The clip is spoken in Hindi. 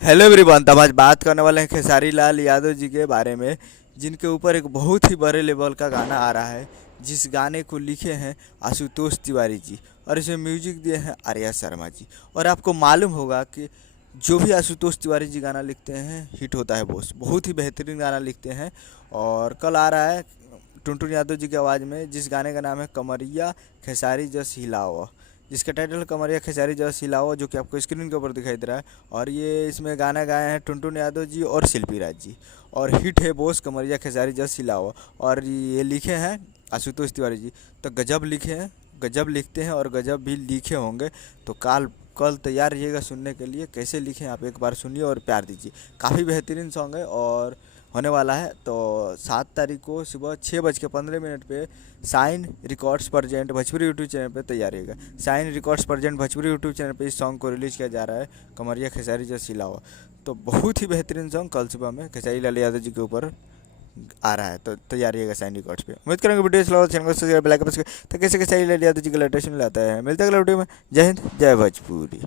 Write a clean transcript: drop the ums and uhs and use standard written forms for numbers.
Hello everyone. तो हम आज बात करने वाले हैं खेसारी लाल यादव जी के बारे में, जिनके ऊपर एक बहुत ही बड़े लेवल का गाना आ रहा है। जिस गाने को लिखे हैं आशुतोष तिवारी जी और इसमें म्यूजिक दिए हैं आर्या शर्मा जी। और आपको मालूम होगा कि जो भी आशुतोष तिवारी जी गाना लिखते हैं हिट होता है, बॉस बहुत ही बेहतरीन गाना लिखते हैं। और कल आ रहा है टुनटुन यादव जी की आवाज़ में, जिस गाने का नाम है कमरिया खेसारी जस हिलाओ, जिसका टाइटल कमरिया खेसारी जस हिलाओ, जो कि आपको स्क्रीन के ऊपर दिखाई दे रहा है। और ये इसमें गाना गाए हैं टुनटुन यादव जी और शिल्पी राज जी। और हिट है बॉस कमरिया खेसारी जस हिलाओ। और ये लिखे हैं आशुतोष तिवारी जी। तो गजब लिखे हैं, गजब लिखते हैं और गजब भी लिखे होंगे। तो कल कल तैयार रहिएगा सुनने के लिए। कैसे लिखे हैं आप एक बार सुनिए और प्यार दीजिए। काफ़ी बेहतरीन सॉन्ग है और होने वाला है। तो 7 तारीख को सुबह 6:15 पे Sign Records present Bhojpuri YouTube channel पे तैयार रहेगा। Sign Records present Bhojpuri YouTube channel पे इस सॉन्ग को रिलीज़ किया जा रहा है, कमरिया खेसारी जस हिलाओ। तो बहुत ही बेहतरीन सॉन्ग कल सुबह में खेसारी लाल यादव जी के ऊपर आ रहा है। तो तैयार रहिएगा साइन रिकॉर्ड्स पे। उम्मीद करेंगे वीडियो चलाओ, चैनल को सब्सक्राइब, बेल आइकन प्रेस करें। तो कैसे खेसारी लाल यादव जी के लेटेस्ट मिल आता है। मिलते हैं अगले वीडियो में। जय हिंद, जय भोजपुरी।